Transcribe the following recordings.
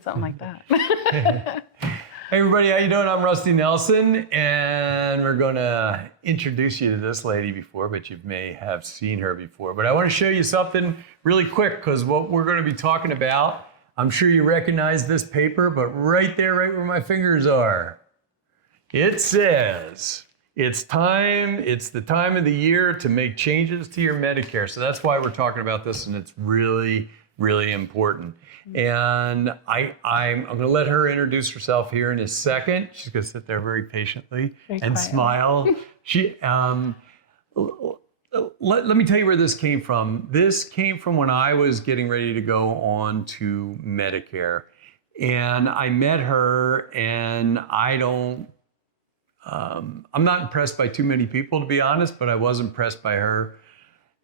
need something like that. Hey everybody, how you doing? I'm Rusty Nelson, and we're going to introduce you to this lady before, but you may have seen her before. But I want to show you something really quick, because what we're going to be talking about, I'm sure you recognize this paper, but right there, right where my fingers are, it says, it's the time of the year to make changes to your Medicare. So that's why we're talking about this, and it's really, really important. And I'm going to let her introduce herself here in a second. She's going to sit there very patiently and smile. Let me tell you where this came from. This came from when I was getting ready to go on to Medicare. And I met her, and I'm not impressed by too many people, to be honest, but I was impressed by her.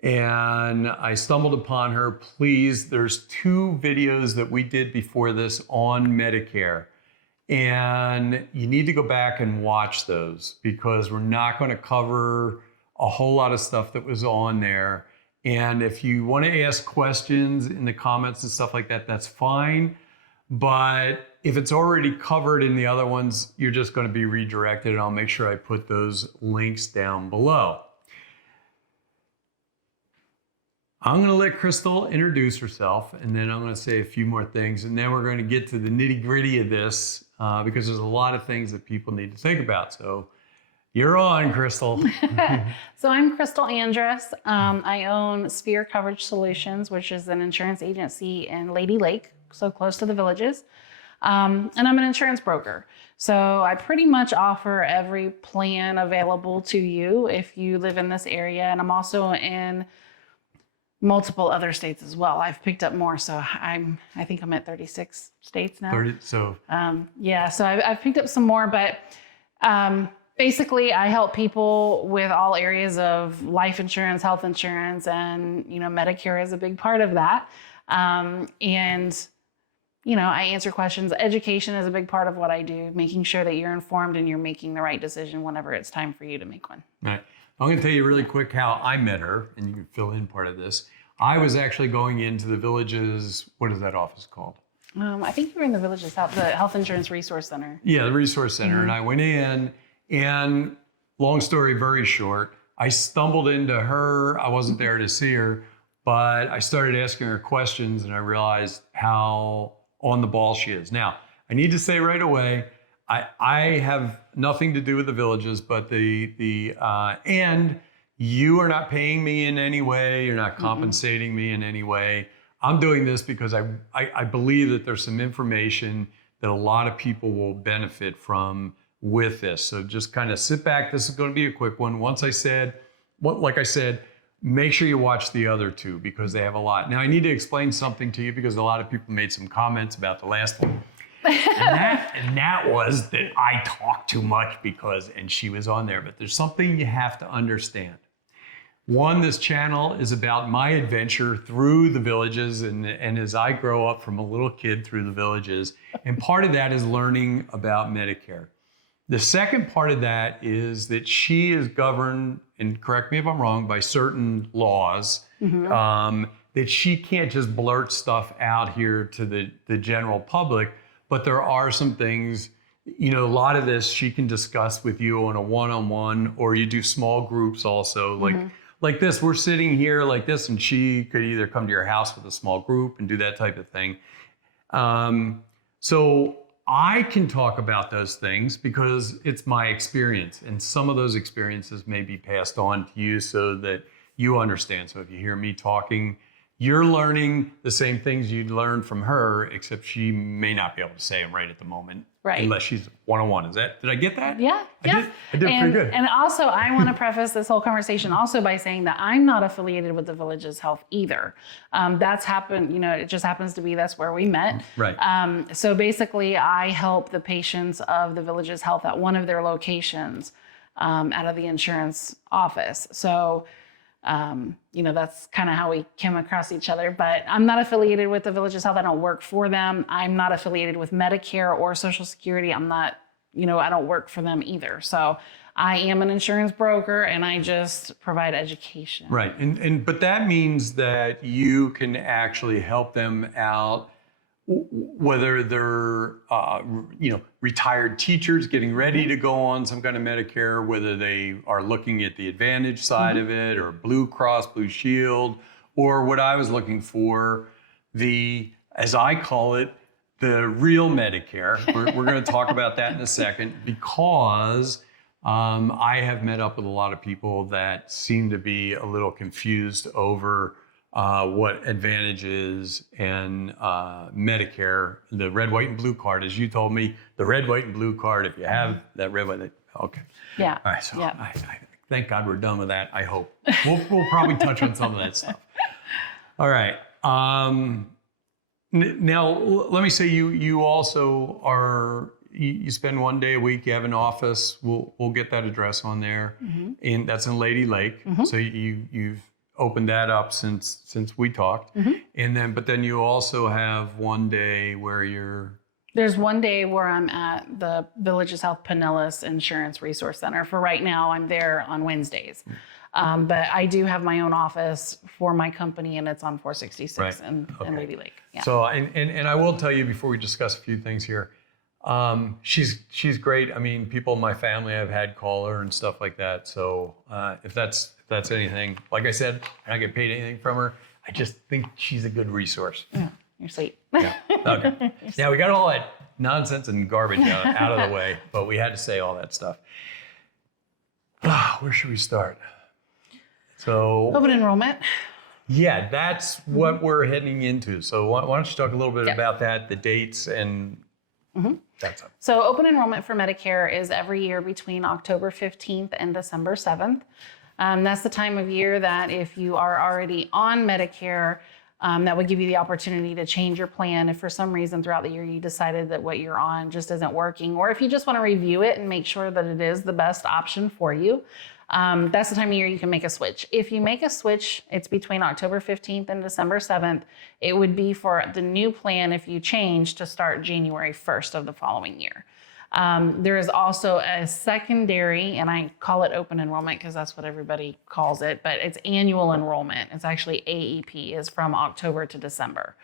And I stumbled upon her. Please, there's 2 videos that we did before this on Medicare. And you need to go back and watch those, because we're not going to cover a whole lot of stuff that was on there. And if you want to ask questions in the comments and stuff like that, that's fine. But if it's already covered in the other ones, you're just going to be redirected, and I'll make sure I put those links down below. I'm going to let Crystal introduce herself, and then I'm going to say a few more things, and then we're going to get to the nitty-gritty of this, because there's a lot of things that people need to think about. So you're on, Crystal. So I'm Crystal Andrus. I own Sphere Coverage Solutions, which is an insurance agency in Lady Lake, so close to the Villages. And I'm an insurance broker. So I pretty much offer every plan available to you if you live in this area. And I'm also in multiple other states as well. I've picked up more, so I think I'm at 36 states now. 30, so yeah, so I've picked up some more, but basically I help people with all areas of life insurance, health insurance, and Medicare is a big part of that. And I answer questions. Education is a big part of what I do, making sure that you're informed and you're making the right decision whenever it's time for you to make one. All right. I'm going to tell you really quick how I met her, and you can fill in part of this. I was actually going into the Villages, what is that office called? I think you were in the Villages, the Health Insurance Resource Center. Yeah, the Resource Center. Mm-hmm. And I went in, and long story very short, I stumbled into her. I wasn't there to see her, but I started asking her questions, and I realized how on the ball she is. Now, I need to say right away, I have nothing to do with the Villages, but and you are not paying me in any way. You're not compensating me in any way. I'm doing this because I believe that there's some information that a lot of people will benefit from with this. So just kind of sit back. This is going to be a quick one. Like I said, make sure you watch the other 2, because they have a lot. Now, I need to explain something to you, because a lot of people made some comments about the last one. and that was that I talk too much and she was on there. But there's something you have to understand. One, this channel is about my adventure through the Villages, and as I grow up from a little kid through the Villages. And part of that is learning about Medicare. The second part of that is that she is governed, and correct me if I'm wrong, by certain laws, that she can't just blurt stuff out here to the general public. But there are some things, a lot of this she can discuss with you on a one-on-one, or you do small groups also. Like this, we're sitting here like this, and she could either come to your house with a small group and do that type of thing. So I can talk about those things because it's my experience, and some of those experiences may be passed on to you so that you understand. So if you hear me talking, you're learning the same things you'd learn from her, except she may not be able to say them right at the moment. Right. Unless she's one-on-one. Did I get that? Yeah. I did pretty good. And also, I want to preface this whole conversation also by saying that I'm not affiliated with the Villages Health either. That's happened, it just happens to be that's where we met. Right. So basically, I help the patients of the Villages Health at one of their locations out of the insurance office. So that's kind of how we came across each other, but I'm not affiliated with the Villages Health. I don't work for them. I'm not affiliated with Medicare or Social Security. I'm not, I don't work for them either. So I am an insurance broker, and I just provide education. Right. But that means that you can actually help them out whether they're retired teachers getting ready to go on some kind of Medicare, whether they are looking at the Advantage side of it, or Blue Cross Blue Shield, or what I was looking for, as I call it, the real Medicare. We're going to talk about that in a second, because I have met up with a lot of people that seem to be a little confused over what Advantage is and Medicare, the red, white, and blue card. As you told me, the red, white, and blue card, if you have that red, white, okay. Yeah. All right, so yeah. I thank God we're done with that, I hope. We'll probably touch on some of that stuff. All right. Now, let me say you also are, you spend 1 day a week, you have an office. We'll get that address on there. And that's in Lady Lake. So you've opened that up since we talked. And but then you also have 1 day where there's 1 day where I'm at the Villages Health Pinellas Insurance Resource Center. For right now, I'm there on Wednesdays. But I do have my own office for my company, and it's on 466 in Lady Lake. Yeah. So, and I will tell you before we discuss a few things here, she's great. I mean, people in my family I've had call her and stuff like that. So if that's anything, like I said, I don't get paid anything from her. I just think she's a good resource. Yeah, you're sweet. Yeah. Okay. Now we got all that nonsense and garbage out of the way, but we had to say all that stuff. Where should we start? So open enrollment. Yeah, that's what we're heading into. So why don't you talk a little bit about that, the dates, and that's it. So open enrollment for Medicare is every year between October 15th and December 7th. That's the time of year that if you are already on Medicare, that would give you the opportunity to change your plan if for some reason throughout the year you decided that what you're on just isn't working, or if you just want to review it and make sure that it is the best option for you. That's the time of year you can make a switch. If you make a switch, it's between October 15th and December 7th. It would be for the new plan, if you change, to start January 1st of the following year. There is also a secondary, and I call it open enrollment because that's what everybody calls it, but it's annual enrollment. It's actually AEP, is from October to December.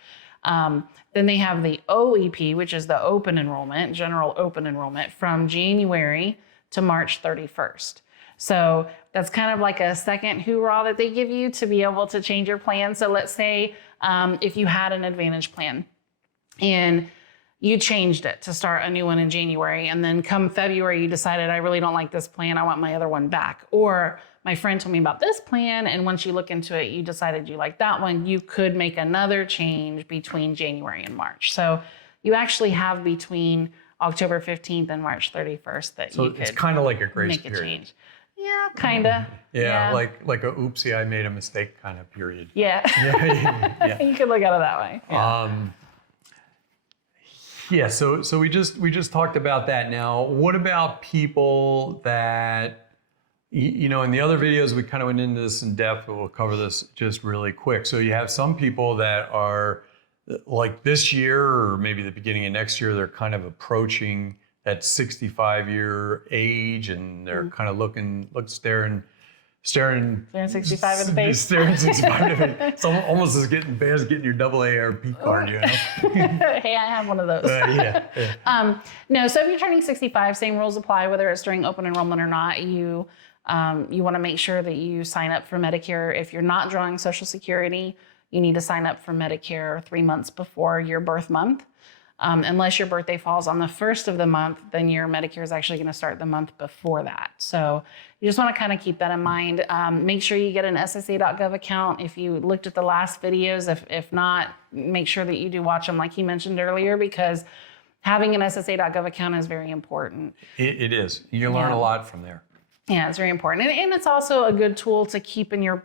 Then they have the OEP, which is the open enrollment, general open enrollment, from January to March 31st. So that's kind of like a second hoorah that they give you to be able to change your plan. So let's say if you had an Advantage plan and you changed it to start a new one in January, and then come February, you decided, I really don't like this plan, I want my other one back. Or my friend told me about this plan, and once you look into it, you decided you like that one, you could make another change between January and March. So you actually have between October 15th and March 31st that you could it's kind of like a grace make period. a change. Yeah, kind of. Yeah, like a oopsie, I made a mistake kind of period. Yeah. Yeah. You could look at it that way. Yeah. So we just talked about that. Now, what about people that, in the other videos we kind of went into this in depth, but we'll cover this just really quick. So you have some people that are like this year, or maybe the beginning of next year, they're kind of approaching that 65-year age, and they're kind of staring 65 in the face. Staring 65 in the face. It's almost as bad as getting your AARP card, Hey, I have one of those. No, so if you're turning 65, same rules apply, whether it's during open enrollment or not. You want to make sure that you sign up for Medicare. If you're not drawing Social Security, you need to sign up for Medicare 3 months before your birth month. Unless your birthday falls on the first of the month, then your Medicare is actually going to start the month before that. So you just want to kind of keep that in mind. Make sure you get an SSA.gov account if you looked at the last videos. If not, make sure that you do watch them like he mentioned earlier, because having an SSA.gov account is very important. It is. You can learn a lot from there. Yeah, it's very important. And it's also a good tool to keep in your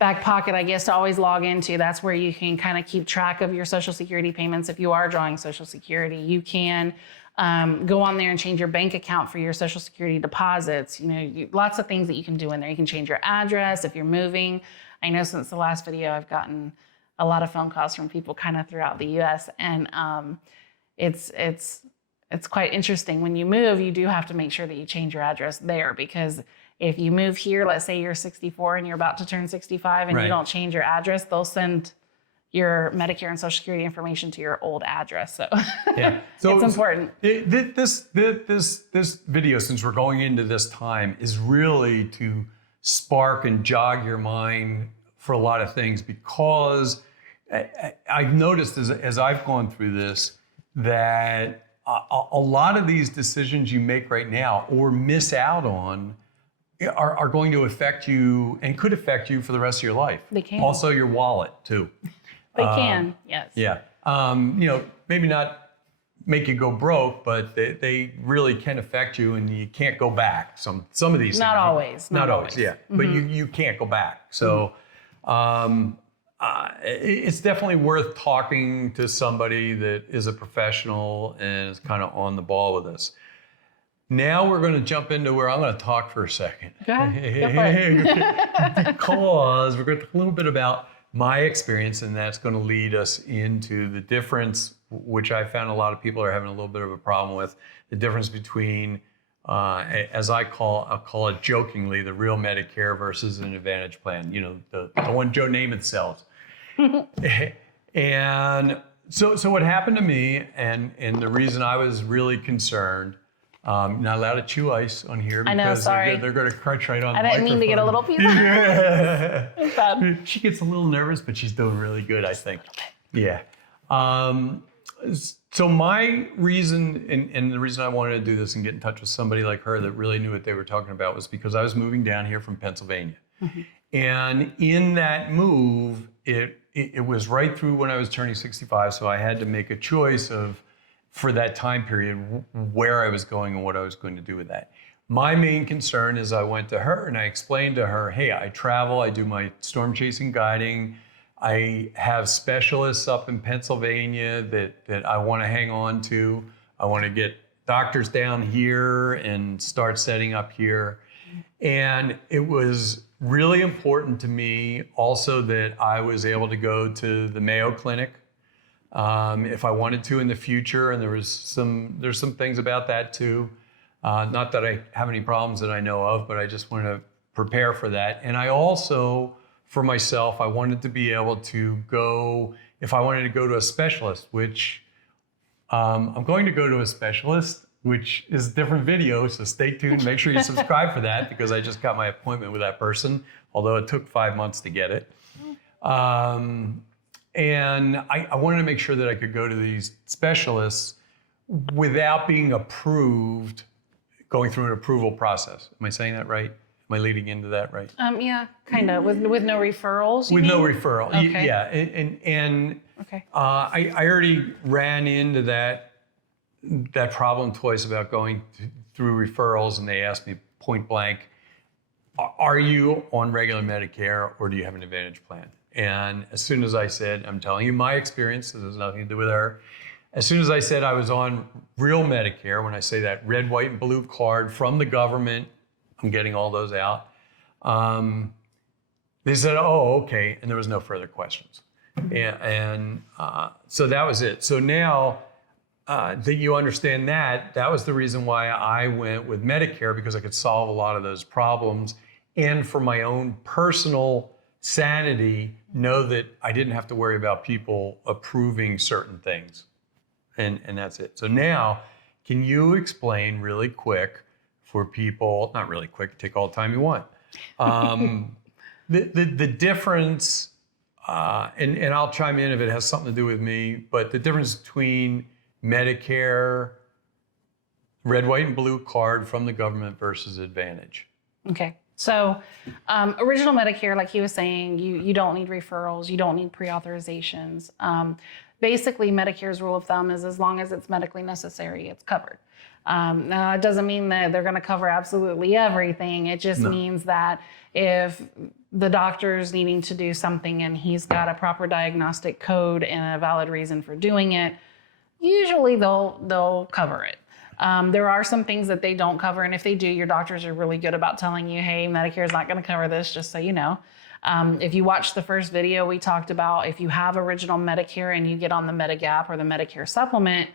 back pocket, I guess, to always log into. That's where you can kind of keep track of your Social Security payments. If you are drawing Social Security, you can go on there and change your bank account for your Social Security deposits. Lots of things that you can do in there. You can change your address if you're moving. I know since the last video, I've gotten a lot of phone calls from people kind of throughout the U.S. And it's quite interesting. When you move, you do have to make sure that you change your address there, because if you move here, let's say you're 64 and you're about to turn 65 and you don't change your address, they'll send your Medicare and Social Security information to your old address. So, yeah, so it's important. This video, since we're going into this time, is really to spark and jog your mind for a lot of things, because I've noticed as I've gone through this that a lot of these decisions you make right now or miss out on are going to affect you and could affect you for the rest of your life. They can. Also your wallet too. They can, yes. Yeah. Maybe not make you go broke, but they really can affect you, and you can't go back. Some of these Not things. always. Not always, yeah. Mm-hmm. But you can't go back. So it's definitely worth talking to somebody that is a professional and is kind of on the ball with us. Now we're going to jump into where I'm going to talk for a second. Go ahead. Go for it. Because we're going to talk a little bit about my experience, and that's going to lead us into the difference, which I found a lot of people are having a little bit of a problem with, the difference between, as I'll call it jokingly, the real Medicare versus an Advantage plan, the one Joe Namath sells. And so what happened to me, and the reason I was really concerned, not allowed to chew ice on here because I know, sorry. They're going to crunch right on the I didn't mean to get a little piece of yeah. It's bad. She gets a little nervous, but she's doing really good, I think. Yeah. So my reason, and the reason I wanted to do this and get in touch with somebody like her that really knew what they were talking about, was because I was moving down here from Pennsylvania. Mm-hmm. And in that move, it was right through when I was turning 65, so I had to make a choice for that time period, where I was going and what I was going to do with that. My main concern is I went to her and I explained to her, hey, I travel, I do my storm chasing guiding. I have specialists up in Pennsylvania that I want to hang on to. I want to get doctors down here and start setting up here. And it was really important to me also that I was able to go to the Mayo Clinic if I wanted to in the future, and there's some things about that too. Not that I have any problems that I know of, but I just want to prepare for that. And I also, for myself, I wanted to be able to go, if I wanted to go to a specialist, which I'm going to go to a specialist, which is a different video, so stay tuned. Make sure you subscribe for that, because I just got my appointment with that person, although it took 5 months to get it. And I wanted to make sure that I could go to these specialists without being approved, going through an approval process. Am I saying that right? Am I leading into that right? Yeah, kind of. With no referrals. With no referral. Okay. Yeah, and okay. I already ran into that problem twice about going through referrals, and they asked me point blank, are you on regular Medicare or do you have an Advantage plan? And as soon as I said, I'm telling you my experience, this has nothing to do with her. As soon as I said I was on real Medicare, when I say that red, white, and blue card from the government, I'm getting all those out. They said, oh, okay. And there was no further questions. And so that was it. So now that you understand that was the reason why I went with Medicare, because I could solve a lot of those problems. And for my own personal sanity, know that I didn't have to worry about people approving certain things. And that's it. So now, can you explain really quick for people, not really quick, take all the time you want, the difference, and I'll chime in if it has something to do with me, but the difference between Medicare, red, white, and blue card from the government versus Advantage. Okay. So original Medicare, like he was saying, you don't need referrals, you don't need pre-authorizations. Basically, Medicare's rule of thumb is as long as it's medically necessary, it's covered. Now, it doesn't mean that they're going to cover absolutely everything. It just means that if the doctor's needing to do something and he's got a proper diagnostic code and a valid reason for doing it, usually they'll cover it. There are some things that they don't cover, and if they do, your doctors are really good about telling you, hey, Medicare is not going to cover this, just so you know. If you watch the first video, we talked about if you have original Medicare and you get on the Medigap or the Medicare supplement,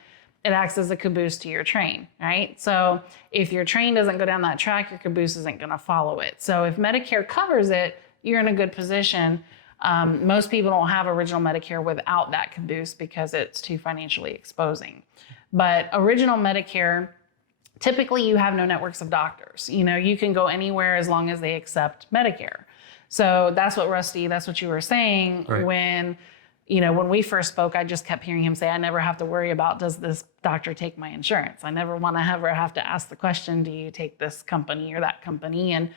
it acts as a caboose to your train, right? So if your train doesn't go down that track, your caboose isn't going to follow it. So if Medicare covers it, you're in a good position. Most people don't have original Medicare without that caboose because it's too financially exposing. But original Medicare, typically you have no networks of doctors. You can go anywhere as long as they accept Medicare. So that's what you were saying. Right. When we first spoke, I just kept hearing him say, I never have to worry about, does this doctor take my insurance? I never want to ever have to ask the question, do you take this company or that company? And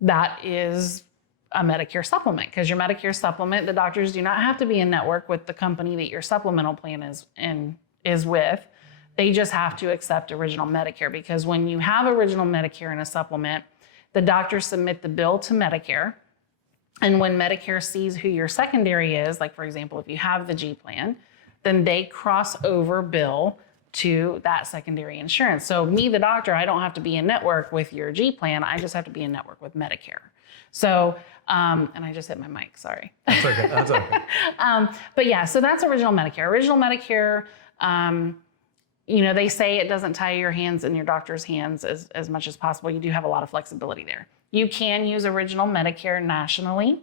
that is a Medicare supplement, because your Medicare supplement, the doctors do not have to be in network with the company that your supplemental plan is with. They just have to accept original Medicare, because when you have original Medicare in a supplement, the doctors submit the bill to Medicare. And when Medicare sees who your secondary is, like for example, if you have the G plan, then they cross over bill to that secondary insurance. So me, the doctor, I don't have to be in network with your G plan. I just have to be in network with Medicare. So, and I just hit my mic, sorry. That's okay. But yeah, so that's original Medicare. Original Medicare, they say it doesn't tie your hands in your doctor's hands as much as possible. You do have a lot of flexibility there. You can use original Medicare nationally,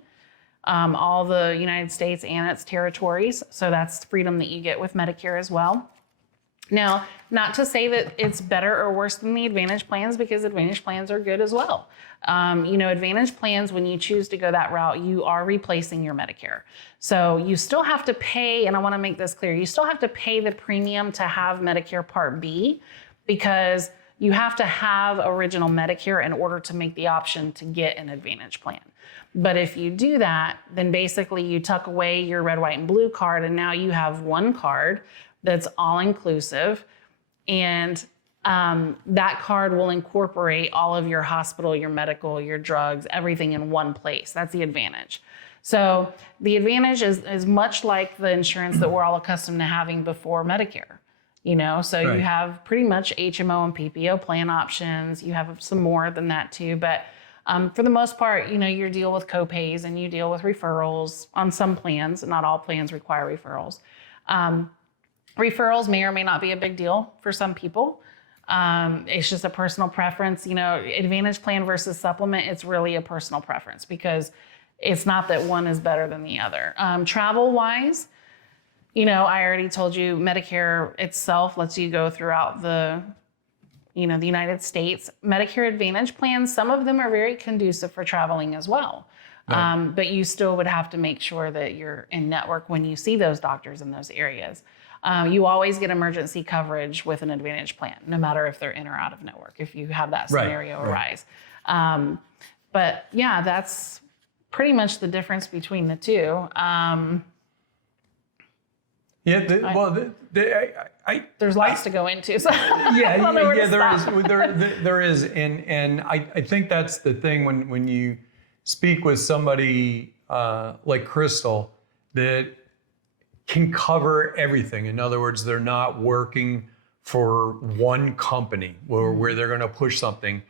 all the United States and its territories. So that's freedom that you get with Medicare as well. Now, not to say that it's better or worse than the Advantage plans, because Advantage plans are good as well. Advantage plans, when you choose to go that route, you are replacing your Medicare. So you still have to pay, and I want to make this clear, you still have to pay the premium to have Medicare Part B, because you have to have original Medicare in order to make the option to get an Advantage plan. But if you do that, then basically you tuck away your red, white, and blue card, and now you have one card that's all inclusive. And that card will incorporate all of your hospital, your medical, your drugs, everything in one place. That's the Advantage. So the Advantage is much like the insurance that we're all accustomed to having before Medicare. So Right. You have pretty much HMO and PPO plan options. You have some more than that too. But for the most part, you deal with copays and you deal with referrals on some plans. Not all plans require referrals. Referrals may or may not be a big deal for some people. It's just a personal preference. Advantage plan versus supplement, it's really a personal preference, because it's not that one is better than the other. Travel-wise, I already told you Medicare itself lets you go throughout the United States. Medicare Advantage plans, some of them are very conducive for traveling as well. Right. But you still would have to make sure that you're in network when you see those doctors in those areas. You always get emergency coverage with an Advantage plan, no matter if they're in or out of network, if you have that scenario arise. But yeah, that's pretty much the difference between the two. There's lots to go into. So there is, and I think that's the thing when you speak with somebody like Crystal that can cover everything. In other words, they're not working for one company where they're going to push something.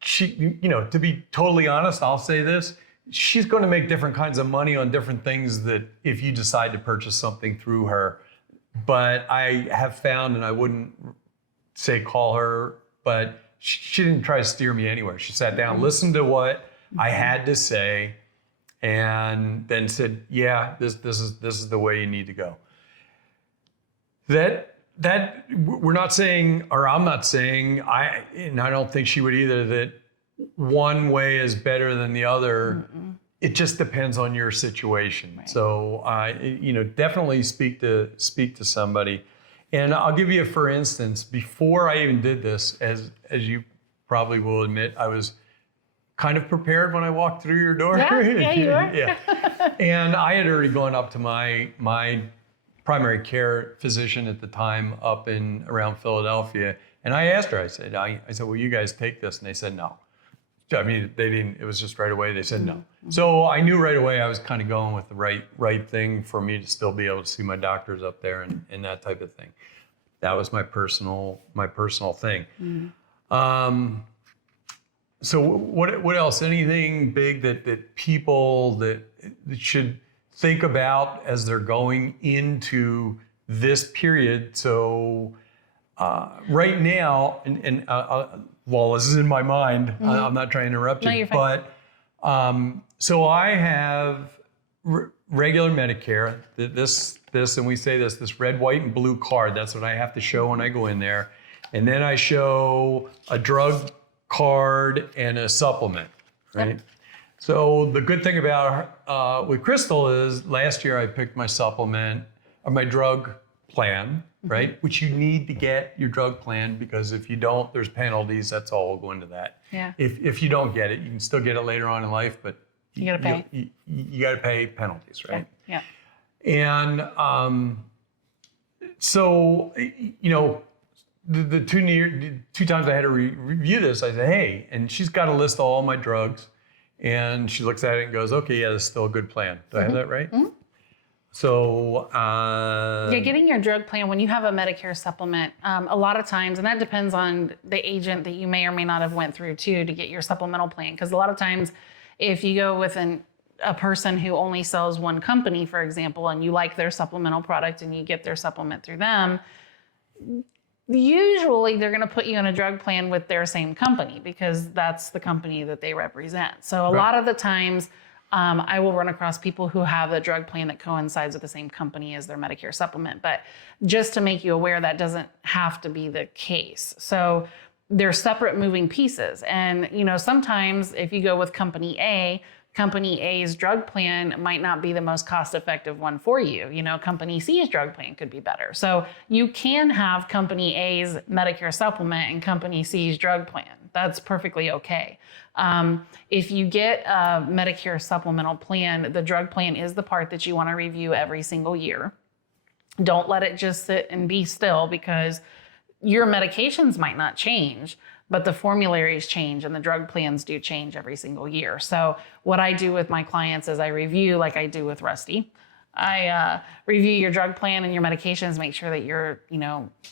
She, to be totally honest, I'll say this. She's going to make different kinds of money on different things that if you decide to purchase something through her. But I have found, and I wouldn't say call her, but she didn't try to steer me anywhere. She sat down, listened to what I had to say, and then said, yeah, this is the way you need to go. That we're not saying, or I'm not saying, and I don't think she would either, that one way is better than the other. Mm-mm. It just depends on your situation. Right. So, definitely speak to somebody. And I'll give you for instance, before I even did this, as you probably will admit, I was kind of prepared when I walked through your door. Yeah, you were. Yeah. And I had already gone up to my primary care physician at the time up in around Philadelphia. And I asked her, I said, will you guys take this? And they said, no. I mean, they didn't, it was just right away. They said no. Mm-hmm. So I knew right away I was kind of going with the right thing for me to still be able to see my doctors up there and that type of thing. That was my personal thing. Mm-hmm. So what else? Anything big that people that should think about as they're going into this period? So right now, well, this is in my mind. Mm-hmm. I'm not trying to interrupt you, but So I have regular Medicare, this, and we say this red, white, and blue card. That's what I have to show when I go in there. And then I show a drug card and a supplement, right? Yep. So the good thing about with Crystal is last year I picked my supplement or my drug plan, right? Which you need to get your drug plan, because if you don't, there's penalties. That's all will go into that. Yeah. If you don't get it, you can still get it later on in life, but you gotta pay. You gotta pay penalties, right? Yeah. And so the two times I had to review this, I said, hey, and she's got a list of all my drugs, and she looks at it and goes, okay, yeah, this is still a good plan. Do I have that right? Mm-hmm. So getting your drug plan when you have a Medicare supplement, a lot of times, and that depends on the agent that you may or may not have went through too to get your supplemental plan. Because a lot of times, if you go with a person who only sells one company, for example, and you like their supplemental product and you get their supplement through them, usually they're going to put you in a drug plan with their same company because that's the company that they represent. So a lot of the times, I will run across people who have a drug plan that coincides with the same company as their Medicare supplement. But just to make you aware, that doesn't have to be the case. So they're separate moving pieces. And, sometimes if you go with Company A's drug plan might not be the most cost-effective one for you. Company C's drug plan could be better. So you can have Company A's Medicare supplement and Company C's drug plan. That's perfectly okay. If you get a Medicare supplemental plan, the drug plan is the part that you want to review every single year. Don't let it just sit and be still, because your medications might not change, but the formularies change and the drug plans do change every single year. So what I do with my clients is I review, like I do with Rusty. I review your drug plan and your medications, make sure that you're,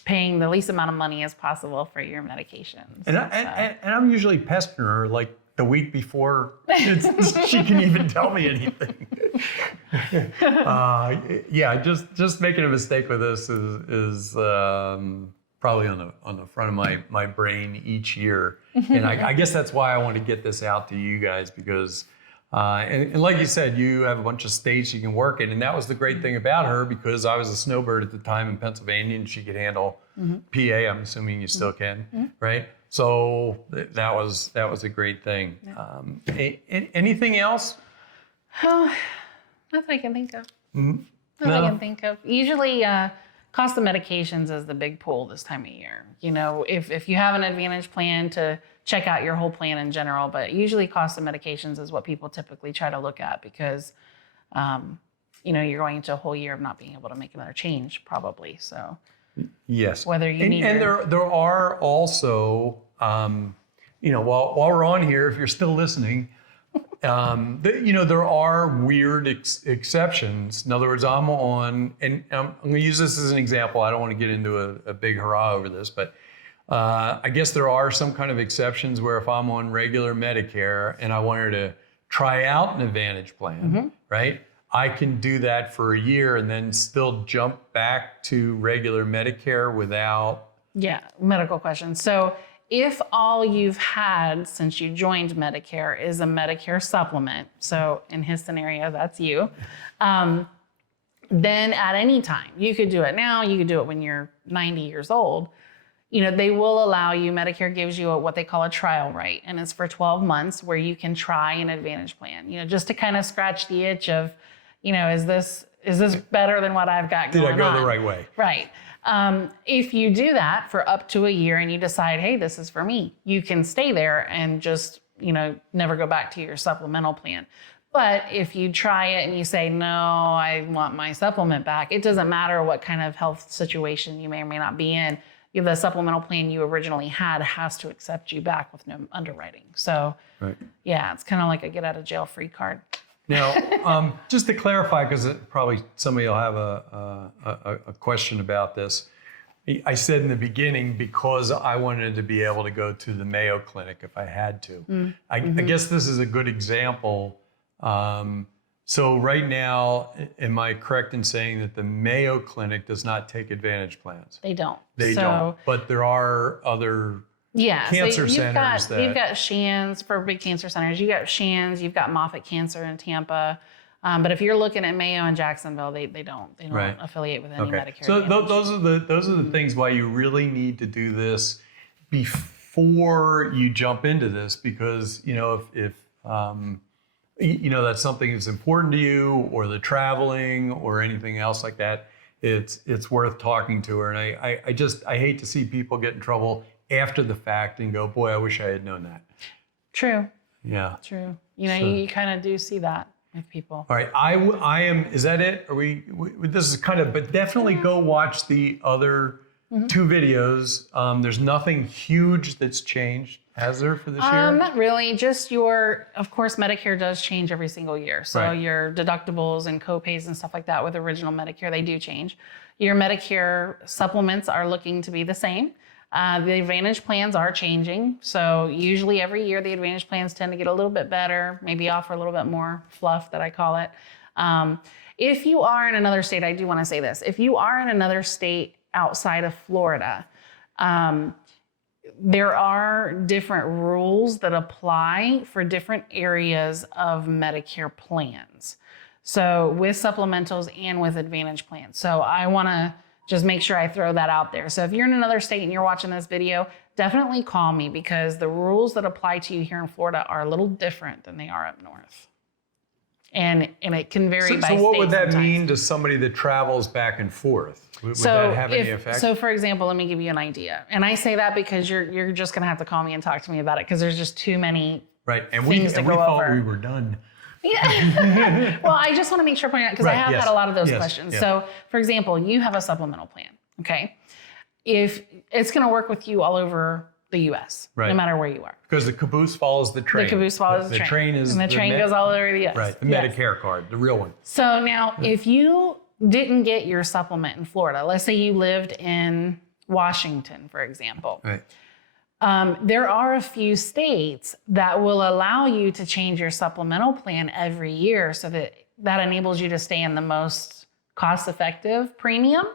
paying the least amount of money as possible for your medications. And I'm usually pestering her like the week before she can even tell me anything. Just making a mistake with this is probably on the front of my brain each year. And I guess that's why I want to get this out to you guys, because and like you said, you have a bunch of states you can work in. And that was the great thing about her, because I was a snowbird at the time in Pennsylvania and she could handle PA. I'm assuming you still can, right? So that was a great thing. Anything else? Oh, nothing I can think of. Nothing I can think of. Usually, cost of medications is the big pull this time of year. If you have an Advantage plan, to check out your whole plan in general, but usually cost of medications is what people typically try to look at, because you're going into a whole year of not being able to make another change probably. So yes, whether you need there are also while we're on here, if you're still listening, there are weird exceptions. In other words, I'm on, and I'm going to use this as an example. I don't want to get into a big hurrah over this, but I guess there are some kind of exceptions where if I'm on regular Medicare and I wanted to try out an Advantage plan, right? I can do that for a year and then still jump back to regular Medicare without... Yeah, medical question. So if all you've had since you joined Medicare is a Medicare supplement, so in his scenario, that's you, then at any time, you could do it now, you could do it when you're 90 years old, they will allow you, Medicare gives you what they call a trial right, and it's for 12 months where you can try an Advantage plan, just to kind of scratch the itch of, is this better than what I've got going on? Did I go the right way? Right. If you do that for up to a year and you decide, hey, this is for me, you can stay there and just, never go back to your supplemental plan. But if you try it and you say, no, I want my supplement back, it doesn't matter what kind of health situation you may or may not be in. The supplemental plan you originally had has to accept you back with no underwriting. So, yeah, it's kind of like a get out of jail free card. Now, just to clarify, because probably somebody will have a question about this. I said in the beginning, because I wanted to be able to go to the Mayo Clinic if I had to. I guess this is a good example. So right now, am I correct in saying that the Mayo Clinic does not take Advantage plans? They don't. They don't. But there are other Yeah, cancer so you've centers got, you've got Shands for big cancer centers. You got Shands, you've got Moffitt Cancer in Tampa. But if you're looking at Mayo and Jacksonville, they don't Right. affiliate with any Medicare. So Advantage. those are the things why you really need to do this before you jump into this, because if that's something that's important to you, or the traveling or anything else like that, it's worth talking to her. And I hate to see people get in trouble after the fact and go, boy, I wish I had known that. True. Yeah. True. You kind of do see that with people. All right, I am. Is that it? Are we? This is kind of. But definitely go watch the other two videos. There's nothing huge that's changed, has there, for this year? Not really. Just of course, Medicare does change every single year. So Right. your deductibles and co-pays and stuff like that with original Medicare, they do change. Your Medicare supplements are looking to be the same. The Advantage plans are changing. So usually every year the Advantage plans tend to get a little bit better, maybe offer a little bit more fluff, that I call it. If you are in another state, I do want to say this. If you are in another state outside of Florida, there are different rules that apply for different areas of Medicare plans. So with supplementals and with Advantage plans. So I want to just make sure I throw that out there. So if you're in another state and you're watching this video, definitely call me, because the rules that apply to you here in Florida are a little different than they are up north. And it can vary by state. So what would that sometimes. mean to somebody that travels back and forth? Would that have any effect? So for example, let me give you an idea. And I say that because you're just gonna have to call me and talk to me about it, because there's just too many right. And things to go thought over. we were done. Yeah. Well, I just want to make sure, because I Right, have yes, had a lot of those yes, questions. yeah. So, for example, you have a supplemental plan, okay? If it's going to work with you all over the U.S., Right. no matter where you are. Because the caboose follows the train. The caboose follows the train. The train is and the train goes all over the U.S. Right, the Yes. Medicare card, the real one. So now, if you didn't get your supplement in Florida, let's say you lived in Washington, for example. Right. There are a few states that will allow you to change your supplemental plan every year, so that enables you to stay in the most cost-effective premium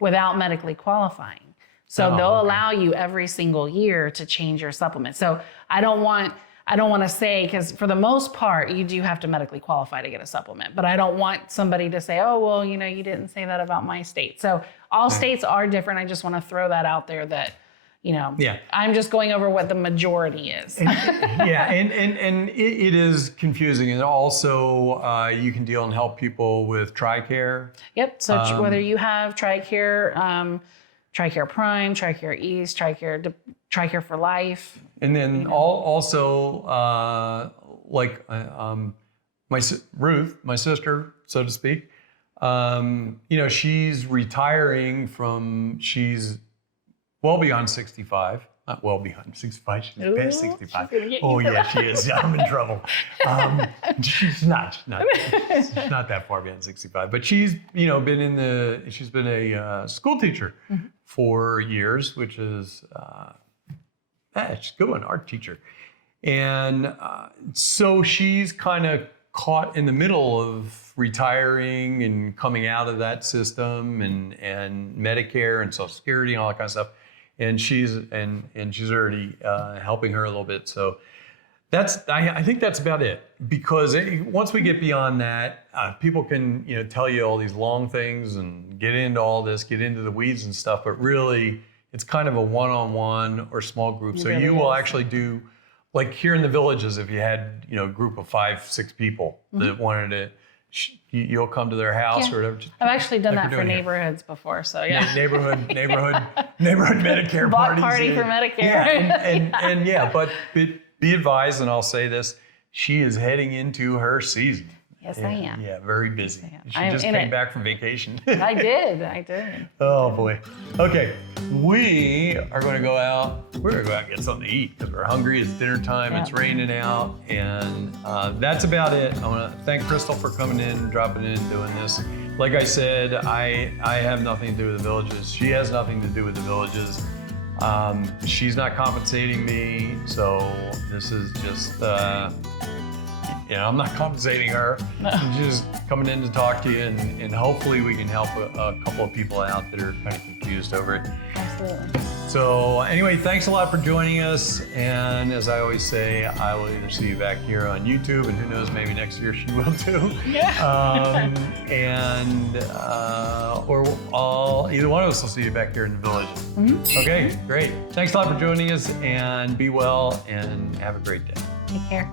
without medically qualifying. So they'll allow you every single year to change your supplement. So I don't want to say, because for the most part, you do have to medically qualify to get a supplement, but I don't want somebody to say, oh, well, you didn't say that about my state. So all states are different. I just want to throw that out there that, Yeah. I'm just going over what the majority is. Yeah, and it is confusing. And also, you can deal and help people with TRICARE. Yep. So whether you have TRICARE, TRICARE Prime, TRICARE East, TRICARE for Life. And then also, Ruth, my sister, so to speak, she's retiring she's well beyond 65. Not well beyond 65, she's past 65. Oh yeah, she is. Yeah, I'm in trouble. She's not that far beyond 65, but she's she's been a school teacher for years, which is she's a good one, art teacher. And so she's kind of caught in the middle of retiring and coming out of that system and Medicare and Social Security and all that kind of stuff. And she's already helping her a little bit. So I think that's about it, because once we get beyond that, people can tell you all these long things and get into all this, get into the weeds and stuff. But really, it's kind of a one-on-one or small group. So you will actually do, like here in the Villages, if you had a group of 5-6 people that wanted to. You'll come to their house or whatever. I've actually done that for neighborhoods before, so yeah. Neighborhood Medicare Block parties. party for Medicare. Yeah, but be advised, and I'll say this: she is heading into her season. Yes, I am. Yeah, very busy. She just in came it. back from vacation. I did. Oh boy. Okay, we are going to go out. We're going to go out and get something to eat because we're hungry. It's dinner time. Yeah. It's raining out, and that's about it. I want to thank Crystal for coming in, dropping in, doing this. Like I said, I have nothing to do with the Villages. She has nothing to do with the Villages. She's not compensating me, so this is just I'm not compensating her. No. I'm just coming in to talk to you, and hopefully we can help a couple of people out that are kind of confused over it. Absolutely. So anyway, thanks a lot for joining us. And as I always say, I will either see you back here on YouTube, and who knows, maybe next year she will too. Yeah. Or either one of us will see you back here in the village. Mm-hmm. Okay, great. Thanks a lot for joining us, and be well, and have a great day. Take care.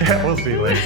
Yeah, we'll see you later.